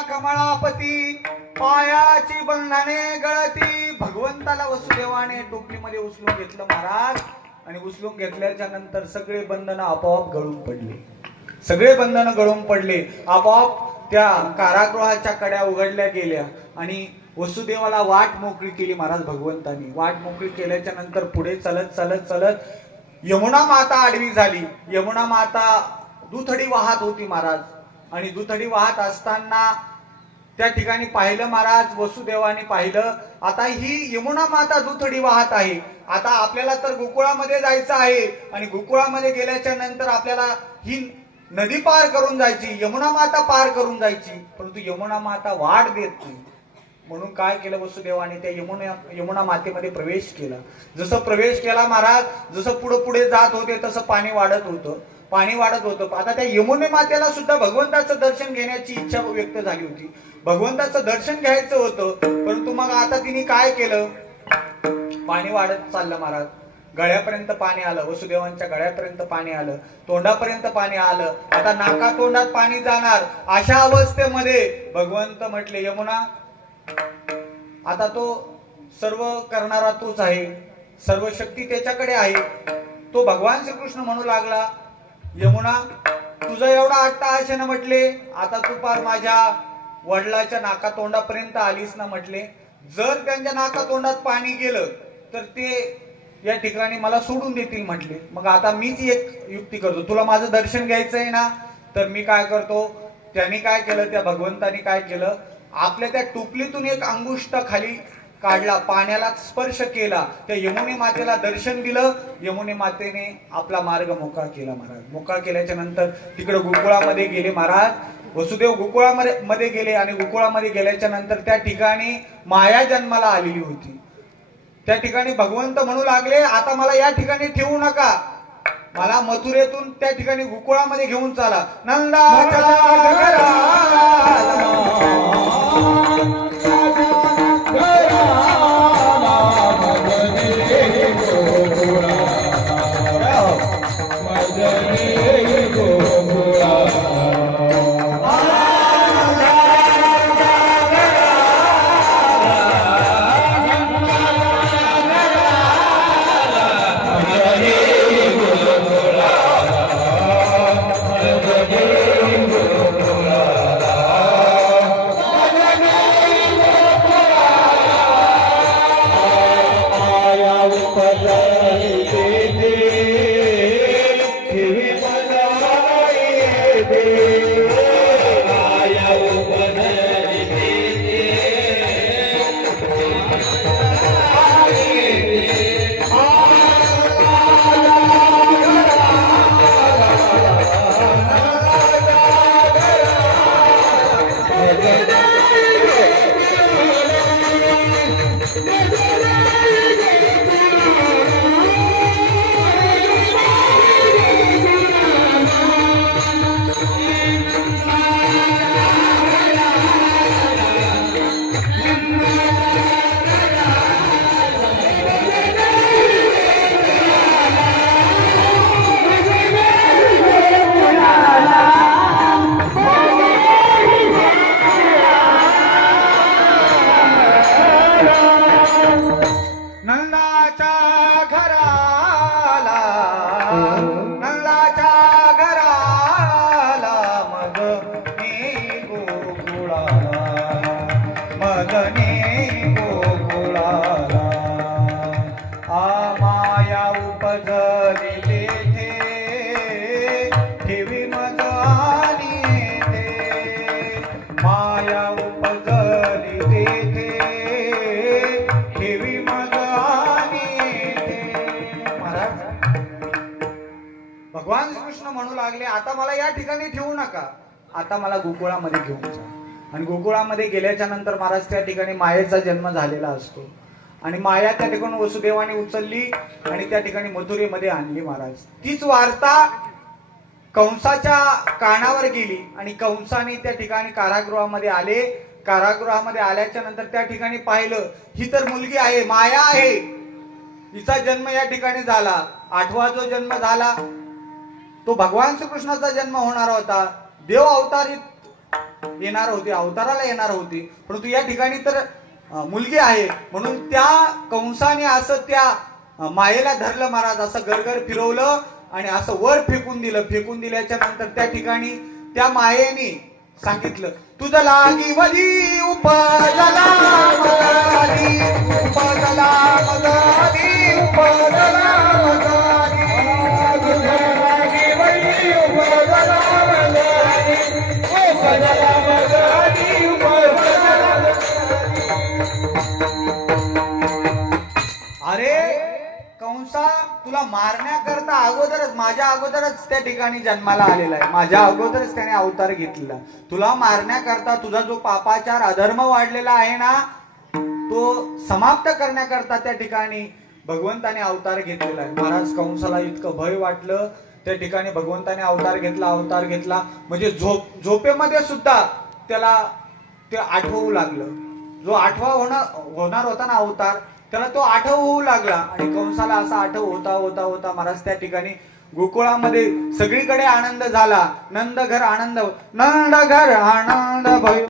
कमळापती पायाची बंधाने गळती. भगवंताला वसुदेवाने टोपलीमध्ये उचलून घेतलं महाराज. आणि उचलून घेतल्याच्या नंतर सगळे बंधन आपोआप गळून पडले. सगळे बंधन गळून पडले. आपोआप त्या कारागृहाच्या कड्या उघडल्या गेल्या. आणि वसुदेवाला वाट मोकळी केली महाराज भगवंतानी. वाट मोकळी केल्याच्यानंतर पुढे चलत चलत चलत यमुना माता आडवी झाली. यमुना माता दुथडी वाहत होती महाराज. आणि दुथडी वाहत असताना त्या ठिकाणी पाहिलं महाराज वसुदेवाने पाहिलं. आता ही यमुना माता दुथडी वाहत आहे. आता आपल्याला तर गोकुळामध्ये जायचं आहे. आणि गोकुळामध्ये गेल्याच्यानंतर आपल्याला ही नदी पार करून जायची यमुना माता पार करून जायची. परंतु यमुना माता वाट देत नाही. म्हणून काय केलं वसुदेवाने? त्या यमुना यमुना मातेमध्ये प्रवेश केला. जसं प्रवेश केला महाराज जसं पुढे पुढे जात होते तसं पाणी वाढत होतं. पाणी वाढत होतं. आता त्या यमुने मातेला सुद्धा भगवंताचं दर्शन घेण्याची इच्छा व्यक्त झाली होती. भगवंताचं दर्शन घ्यायचं होतं परंतु मग आता तिने काय केलं? पाणी वाढत चाललं महाराज. गळ्यापर्यंत पाणी आलं वसुदेवांच्या गळ्यापर्यंत पाणी आलं तोंडापर्यंत पाणी आलं. आता नाका तोंडात पाणी जाणार. अशा अवस्थेमध्ये भगवंत म्हटले यमुना आता तो सर्व करणारा तोच आहे. सर्व शक्ती त्याच्याकडे आहे. तो भगवान श्रीकृष्ण म्हणू लागला यमुना तुझं एवढा आशे आशेनं म्हटले आता तू पार माझ्या वडिलाच्या नाकातोंडापर्यंत आलीस ना म्हटले. जर त्यांच्या नाकातोंडात पाणी गेलं तर ते या ठिकाणी मला सोडून देतील म्हटले. मग आता मीच एक युक्ती करतो. तुला माझं दर्शन घ्यायचं आहे ना तर मी काय करतो? त्यांनी काय केलं? त्या भगवंतानी काय केलं? आपल्या त्या टोपलीतून एक अंगुष्ट खाली काढला पाण्याला स्पर्श केला. त्या यमुने मातेला दर्शन दिलं. यमुने मातेने आपला मार्ग मोकळा केला महाराज. मोकळा केल्याच्यानंतर तिकडे गोकुळामध्ये गेले महाराज. वसुदेव गोकुळामध्ये मध्ये गेले आणि गोकुळामध्ये गेल्याच्यानंतर त्या ठिकाणी माया जन्माला आलेली होती. त्या ठिकाणी भगवंत म्हणू लागले आता मला या ठिकाणी ठेवू नका. मला मथुरेतून त्या ठिकाणी गोकुळामध्ये घेऊन चाला. नंदाच्या मग मी गोकुळाला आ माया उपजली तेथे ठेवी मग आली ते माया उपजली तेथे ठेवी मग आली ते महाराज भगवान कृष्ण म्हणू लागले आता मला या ठिकाणी ठेवू नका. आता मला गोकुळामध्ये घेऊन जा. आणि गोकुळामध्ये गेल्याच्यानंतर महाराज त्या ठिकाणी मायेचा जन्म झालेला असतो. आणि माया त्या ठिकाणी वसुदेवाने उचलली आणि त्या ठिकाणी मथुरेमध्ये आणली महाराज. तीच वार्ता कंसाच्या कानावर गेली आणि कंसाने त्या ठिकाणी कारागृहामध्ये आले. कारागृहामध्ये आल्याच्यानंतर त्या ठिकाणी पाहिलं ही तर मुलगी आहे माया आहे. हिचा जन्म या ठिकाणी झाला. आठवा जो जन्म झाला तो भगवान श्रीकृष्णाचा जन्म होणार होता. देव अवतारित येणार होती अवताराला येणार होती. परंतु या ठिकाणी तर मुलगी आहे. म्हणून त्या कंसाने असं त्या मायेला धरलं महाराज. असं गरगर फिरवलं आणि असं वर फेकून दिलं. फेकून दिल्याच्या नंतर त्या ठिकाणी त्या मायेने सांगितलं तुझं लागी वदी उपजला मदारी उपजला मदारी उपजला कंसा तुला मारण्याकरता अगोदरच माझ्या अगोदरच त्या ठिकाणी जन्माला आलेला आहे. माझ्या अगोदरच त्याने अवतार घेतलेला तुला मारण्याकरता तुझा जो पापाचार अधर्म वाढलेला आहे ना तो समाप्त करण्याकरता त्या ठिकाणी भगवंताने अवतार घेतलेला आहे. महाराज कंसाला इतकं भय वाटलं त्या ठिकाणी भगवंताने अवतार घेतला अवतार घेतला. म्हणजे झोप झोपेमध्ये सुद्धा त्याला ते आठवू लागलं. जो आठवा होणार होणार होता ना अवतार त्याला तो आठव होऊ लागला. आणि कंसाला असा आठव होता होता होता महाराज त्या ठिकाणी गोकुळामध्ये सगळीकडे आनंद झाला. नंद घर आनंद नंद घर आनंद भय